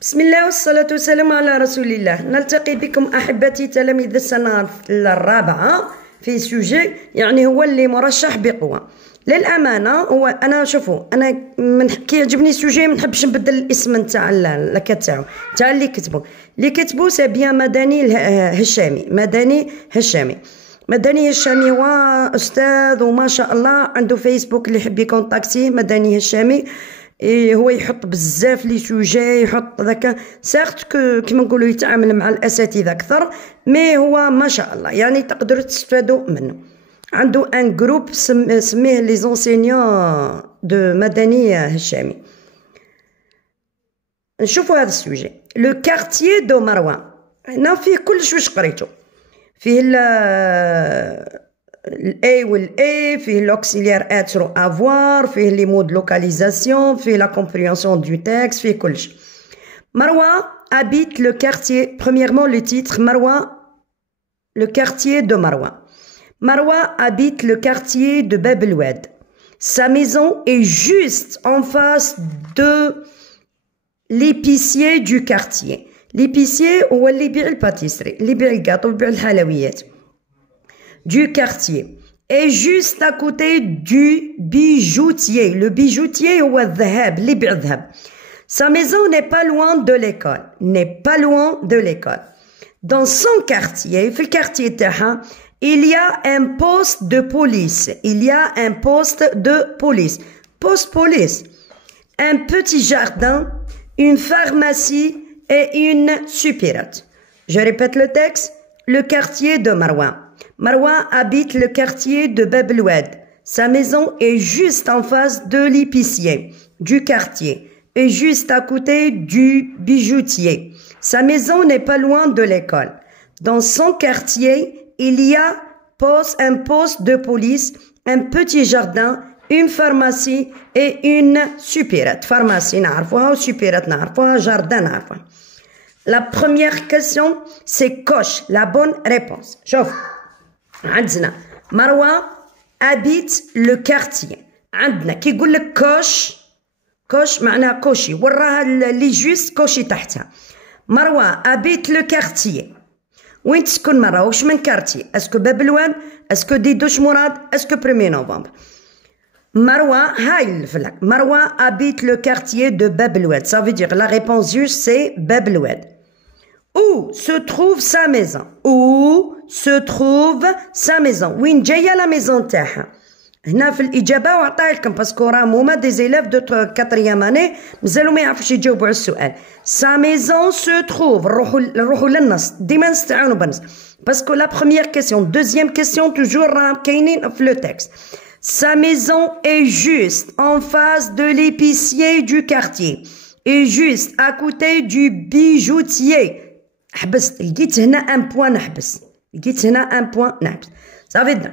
بسم الله والصلاة والسلام على رسول الله. نلتقي بكم أحبتي تلاميذ السنة الرابعة في سوجي يعني هو اللي مرشح بقوة. للأمانة هو أنا شوفوا أنا كيعجبني سوجي ما نحبش نبدل الاسم نتاع اللاكات تاعو تاع اللي كتبوا سي بيان مدني هشامي. مدني هشامي هو أستاذ وما شاء الله عنده فيسبوك اللي يحب يكونتاكتيه. مدني هشامي هو يحط بزاف لي سوجي، يحط ذاك سيغت كيما نقولوا يتعامل مع الاساتذه اكثر، مي هو ما شاء الله يعني تقدروا تستفادوا منه. عنده ان جروب سميه لي زونسينيون دو مدني هشامي. نشوفوا هذا السوجي لو كارتيي دو مروان. هنا فيه كلش واش قريتو، فيه الاي والاي، فيه لوكسيليير اتر و افوار، فيه لي مود لوكاليزاسيون، فيه لا كومبريهنسيون دو تكست، فيه كلش. مروان habite le quartier. Premièrement le titre Marois, le quartier de Marois. Marois habite le quartier de Bab el Oued. Sa maison est juste en face de l'épicier du quartier. L'épicier هو اللي يبيع الباتيسري، اللي يبيع الكاطو، يبيع الحلويات. Du quartier et juste à côté du bijoutier. Le bijoutier هو الذهب اللي يبيع الذهب. Sa maison n'est pas loin de l'école. Dans son quartier, في الكارتيي تاعها il y a un poste de police. Poste police. Un petit jardin, une pharmacie et une supérette. Je répète le texte. Le quartier de Marois. Marois habite le quartier de Bab el Oued. Sa maison est juste en face de l'épicier du quartier et juste à côté du bijoutier. Sa maison n'est pas loin de l'école. Dans son quartier, il y a un poste de police, un petit jardin, une pharmacie et une supérette. Pharmacie نعرفوها supérette نعرفوها jardin نعرفوها. La première question, c'est coche la bonne réponse. شوف عندنا مروة habite le quartier. عندنا كي يقول لك كوش معناها كوشي، وراها اللي جوست كوشي تحتها. مروة habite le quartier. وين تسكن مروة؟ واش من كارتي؟ اسكو باب الواد؟ اسكو ديدوش مراد؟ اسكو بريمي نوفمبر؟ مروة هاي الفلك. مروة habite le quartier de Bab el Oued. Ça veut dire la réponse juste c'est Bab el Oued. Où se trouve sa maison? وين جاية لا ميزون تاعها؟ هنا في الإجابة وعطاها لكم باسكو راهم هما دي زيلاف دو كاتريام اني مازالو ما يعرفوش يجاوبوا على السؤال. سا ميزون سو تروف. نروحوا للنص، ديما نستعانوا بالنص باسكو لا بروميير كيسيون دوزيام كيسيون توجور راهم كاينين في لو تكست. Sa maison est juste en face de l'épicier du quartier et juste à côté du bijoutier. حبست، لقيت هنا ان بوان نحبس، صافي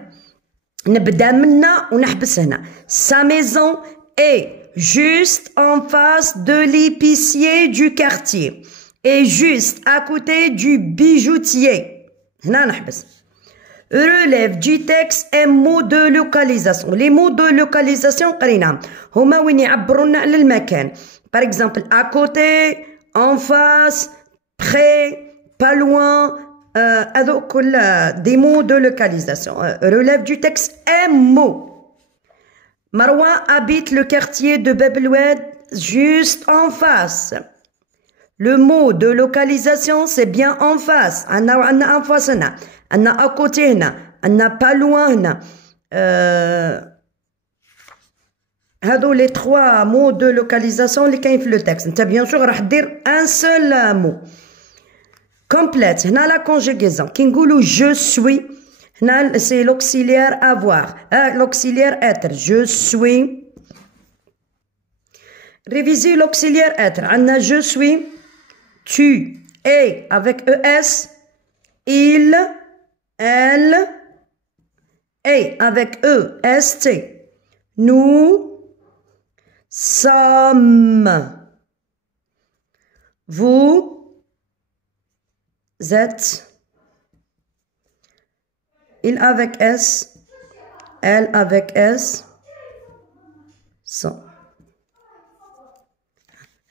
نبدا منا ونحبس هنا. Sa maison est juste en face de l'épicier du quartier et juste à côté du bijoutier. هنا نحبس. Relève du texte un mot de localisation. Les mots de localisation قريناهم هما وين يعبرونا على المكان. Par exemple à côté, en face, près, pas loin. هذو كل des mots de localisation. Relève du texte un mot. Maroua habite le quartier de Bab el Oued juste en face. Le mot de localisation c'est bien en face. عندنا en face هنا، عندنا à côté هنا، عندنا pas loin هنا. هادو لي 3 mots de localisation اللي كاين في لو تكست. انت بيان سور راح دير ان سول مو. Complète. هنا la conjugaison. كي نقولوا je suis هنا c'est l'auxiliaire avoir. L'auxiliaire être. Je suis. Révisez l'auxiliaire être. عندنا je suis. Tu es avec ES. Il. Elle. Et avec EST. Nous sommes. Vous êtes. Il avec S, elle avec S, sont.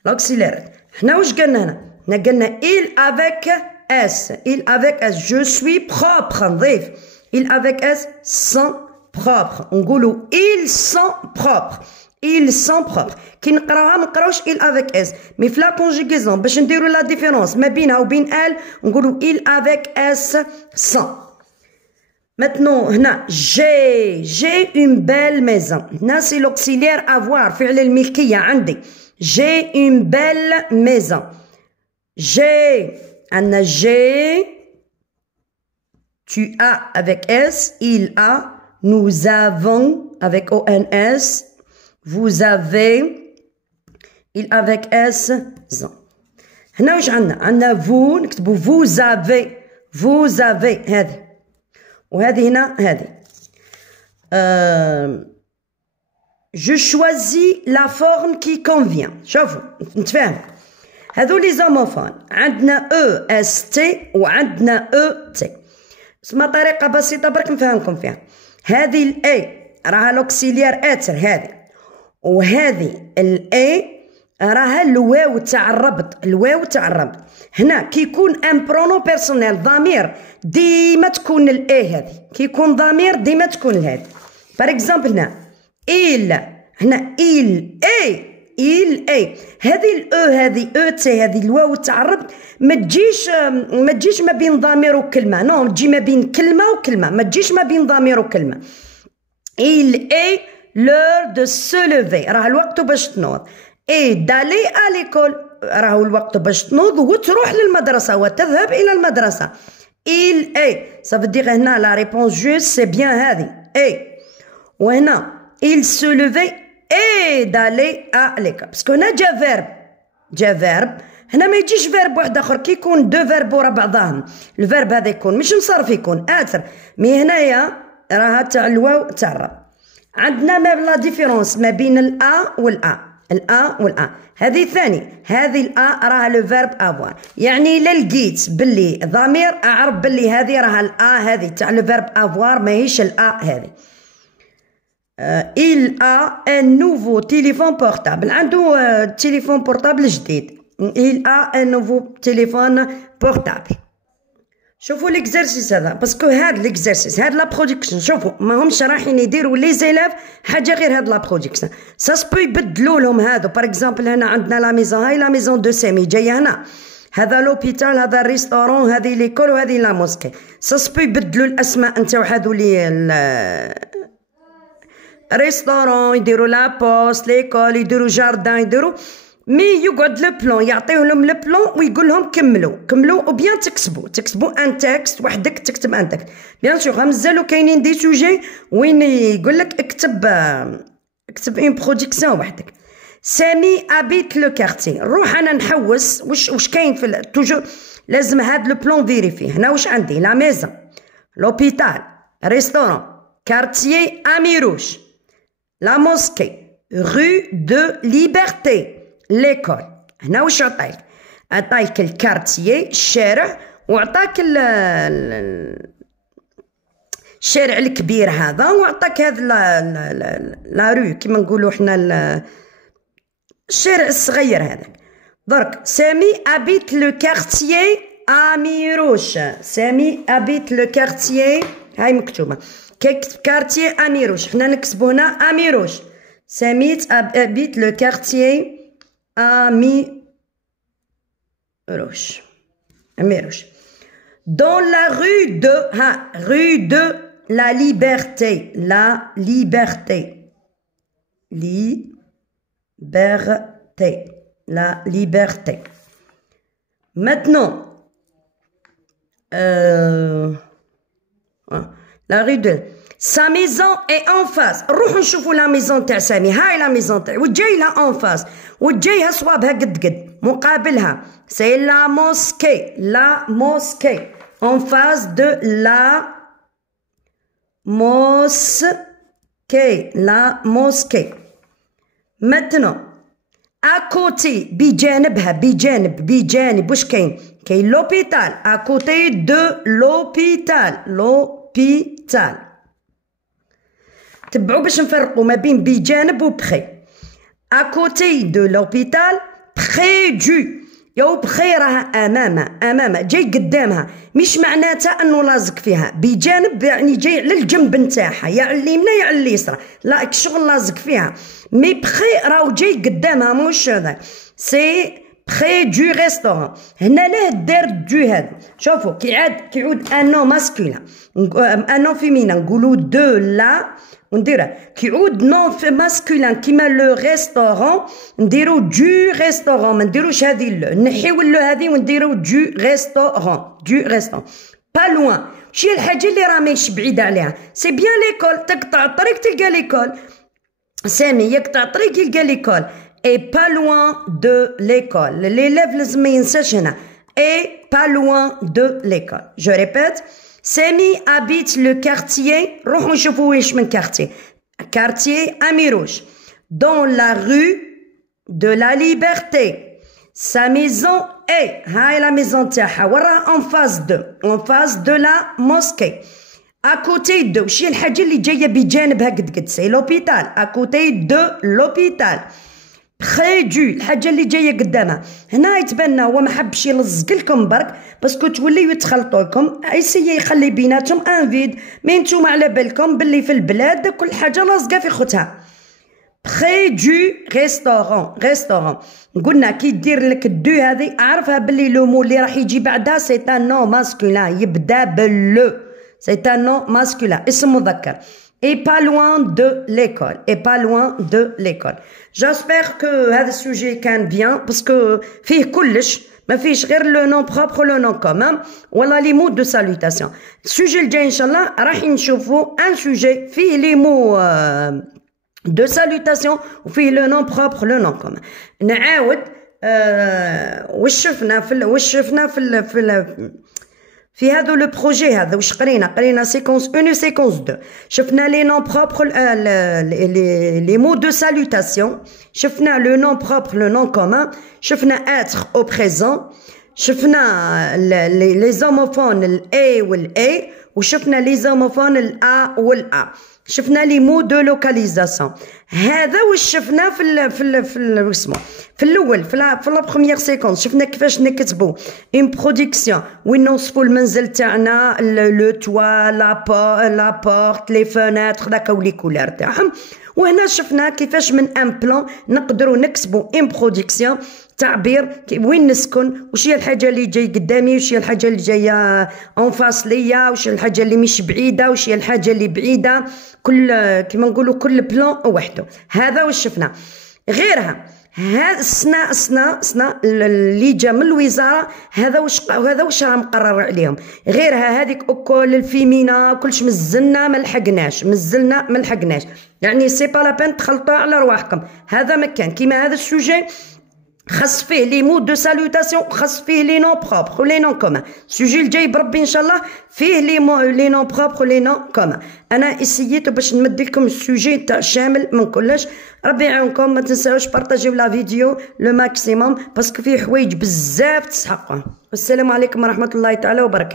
L'auxiliaire. حنا واش قلنا هنا؟ حنا قلنا il avec S. Il avec S. Je suis propre. نظيف. Il avec S sont propres. نقولوا ils sont propres. Ils sont propres. كي نقراوها ما نقراوش il avec S. مي في لا conjugaison باش نديرو لا ديفيرونس ما بينها وبين elle نقولوا il avec S sont. Maintenant هنا j'ai une belle maison. هنا c'est l'auxiliaire avoir فعل الملكية عندي. J'ai une belle maison. J'ai عندنا j'ai tu as avec S il a nous avons avec ONS vous avez il avec S زون. هنا واش عندنا vous نكتبوا vous avez هذه وهذه هنا هذه. Je choisis la forme qui convient. شوفوا نتفاهم هذو لي زوموفون عندنا او اس تي وعندنا او تي. اسمها طريقه بسيطه برك نفهمكم فيها. هذه الاي راها لوكسيليار اتر هذه وهذه الاي راها الواو تاع الربط. هنا كي يكون ان برونو بيرسونيل ضمير ديما تكون الاي هذه. كي يكون ضمير ديما تكون هذه. باغ اكزومبل هنا il اي هذه الاو هذه او تي هذه الواو تاع الربط ما تجيش ما بين ضمير وكلمه. نو تجي ما بين كلمه وكلمه ما تجيش ما بين ضمير وكلمه. il est l'heure de se lever راه الوقت باش تنوض. et d'aller à l'école راهو الوقت باش تنوض وتروح للمدرسه وتذهب الى المدرسه. il est ça veut dire هنا لا ريبونس جوست سي بيان هذه اي. وهنا il se levait et d'aller à l'école باسكو هنا جا فيرب هنا ما يجيش فيرب واحد اخر. كي يكون دو فيرب ورا بعضهم الفيرب هذا يكون مش مصرف يكون اتر. مي هنايا راها تاع الواو تاع الرب. عندنا ما لا ديفيرونس ما بين الا والأ هذه ثاني. هذه الأ راها لو فيرب افوار يعني لا لقيت باللي ضمير اعرف باللي هذه راها الأ هذه تاع لو فيرب افوار ماهيش الأ هذه. il a un nouveau téléphone portable. عنده تليفون بورتابل جديد. il a un nouveau téléphone portable. شوفوا ليكزارسيس هذا باسكو هاد ليكزارسيس هاد لا برودكسيون شوفوا ماهمش رايحين يديروا لي زيلاف حاجه غير هاد لا برودكسيون. سا سبو يبدلوا لهم هادو. باغ اكزومبل هنا عندنا لا ميزون هاي لا ميزون دو سامي جايه هنا. هذا لوبيتال هذا الريستورون هذه ليكول وهذه لا موسكي. سا سبو يبدلوا الاسماء نتاع هادو لي ريستورون يديروا لا بوست ليكول يديروا جاردان يديروا مي يقعد لو بلون يعطيه لهم لو بلون ويقول لهم كملوا او بيان تكتبوا ان تكست وحدك تكتب ان تكست. بيان سور مازالو كاينين دي سوجي وين يقول لك اكتب اون برودكسيون وحدك. سامي ابيت لو كارتي. نروح انا نحوس واش كاين في توجور لازم هاد لو بلون فيريفي. هنا واش عندي لا ميزون لوبيتال ريستورون كارتيي اميروش لا موسكي rue de liberté ليكول. هنا واش عطايك؟ عطايك الكارتيي الشارع وعطاك الشارع الكبير هذا وعطاك هذا لا رو كيما نقولوا حنا الشارع الصغير هذاك. درك سامي ابيت لو كارتيي اميروش. سامي ابيت لو كارتيي هاي مكتوبه كارتيي اميروش. حنا نكتبو هنا اميروش. ساميت ابيت لو كارتيي اميروش. dans la rue de la liberté. Maintenant la rue de sa maison est en face. نروحو نشوفو لا ميزون تاع سامي. هاي لا ميزون تاع وجايلها en face وجايها صوابها قد مقابلها سي لا موسكي en face de la mosquée. Maintenant à côté بجانب واش كاين لوبيتال à côté de l'hôpital. تبعوا باش نفرقوا ما بين بجانب و بخي. à côté de l'hôpital près du يو بخي راها امامها جاي قدامها، مش معناتها انه لازق فيها بجانب، يعني جاي على الجنب نتاعها، يا على اليمنى يا على اليسرى، لا شغل لازق فيها، مي بخي راهو جاي قدامها مش هذا، سي بخي دو ريستورون. هنا ليه دار دو هذا؟ شوفوا كيعود ان نو ماسكولين ان نو فيمينان، نقولوا دو لا ونديرها كيعود نون في ماسكولين كيما لو ريستورون، نديرو دو ريستورون، ما نديروش هذه نحيو لو هذه ونديرو دو ريستورون. با لوان، ماشي الحاجه اللي راه ماهيش بعيده عليها، سي بيان ليكول، تقطع الطريق تلقى ليكول، سامي يقطع الطريق يلقى ليكول. et pas loin de l'école. L'élève لازم ما ينساش هنا et pas loin de l'école. Je répète, Samy habite le quartier, روحوا نشوفوا واش من quartier Amirouche, dans la rue de la Liberté. Sa maison est, هاي la maison تاعها ورا en face de la mosquée. À côté de, وشي الحاجة اللي جاية بجانبها قد c'est l'hôpital, à côté de l'hôpital. بخي دو الحاجه اللي جايه قدامها. هنا يتبنى هو ما حبش يلزق لكم برك باسكو توليو يتخلطوا لكم، يسيي يخلي بيناتهم ان فيد، مي نتوما على بالكم باللي في البلاد كل حاجه لاصقه في خوتها. بخي دو ريستورون قلنا كي دير لك الدو هذه اعرفها باللي لو مو اللي راح يجي بعدها سي ان نو ماسكولين، يبدا باللو، سي ان نو ماسكولين اسم مذكر. Et pas loin de l'école. Et pas loin de l'école. J'espère que هذا السوجي كان bien parce que فيه كلش، ما فيش غير le nom propre le nom commun ولا les mots de salutation. السوجي الجاي ان شاء الله راح نشوفوا ان سوجي فيه les mots de salutation وفيه le nom propre le nom commun. نعاود واش شفنا في هذا لو بروجي هذا واش قرينا سيكونس 1 و سيكونس 2. شفنا لي نون بروبر لي مو دو سالوتاسيون، شفنا لو نون بروبر لو نون كومون، شفنا اتر او بريزون، شفنا لي زوموفون الاي والاي، وشفنا لي زوموفون الا والا، شفنا لي مو دو لوكاليزاسيون. هذا واش شفنا في اسمه في الاول في لا بروميير سيكونس. شفنا كيفاش نكتبوا اون برودكسيون وين نوصفوا المنزل تاعنا، لو توا لا بورت لي فوناتر داك ولي كولور تاعهم. وهنا شفنا كيفاش من ان بلان نقدروا نكتبوا اون برودكسيون، تعبير وين نسكن، وش هي الحاجه اللي جاي قدامي، وش هي الحاجه اللي جايه اون فاس ليا، وش هي الحاجه اللي مش بعيده، وش هي الحاجه اللي بعيده، كل كيما نقولوا كل بلان وحده. هذا واش شفنا. غيرها هذا سنا اللي جا من الوزاره، هذا واش راه مقرر عليهم. غيرها هذيك كل الفيمينا كلش مزلنا ما لحقناش، يعني سي با لا بين تخلطوا على رواحكم. هذا مكان كيما هذا السوجي خاص فيه لي مو دو سالوتاسيون، خاص فيه لي نون بروبر ولي نون كومان. السوجي الجاي بربي ان شاء الله فيه لي نون بروبر ولي نون كومان. انا اسييت باش نمد لكم السوجي تاع شامل من كلش. ربي يعاونكم، ما تنساوش بارطاجيو لا فيديو لو ماكسيموم باسكو فيه حوايج بزاف تسحقوا. والسلام عليكم ورحمه الله تعالى وبركاته.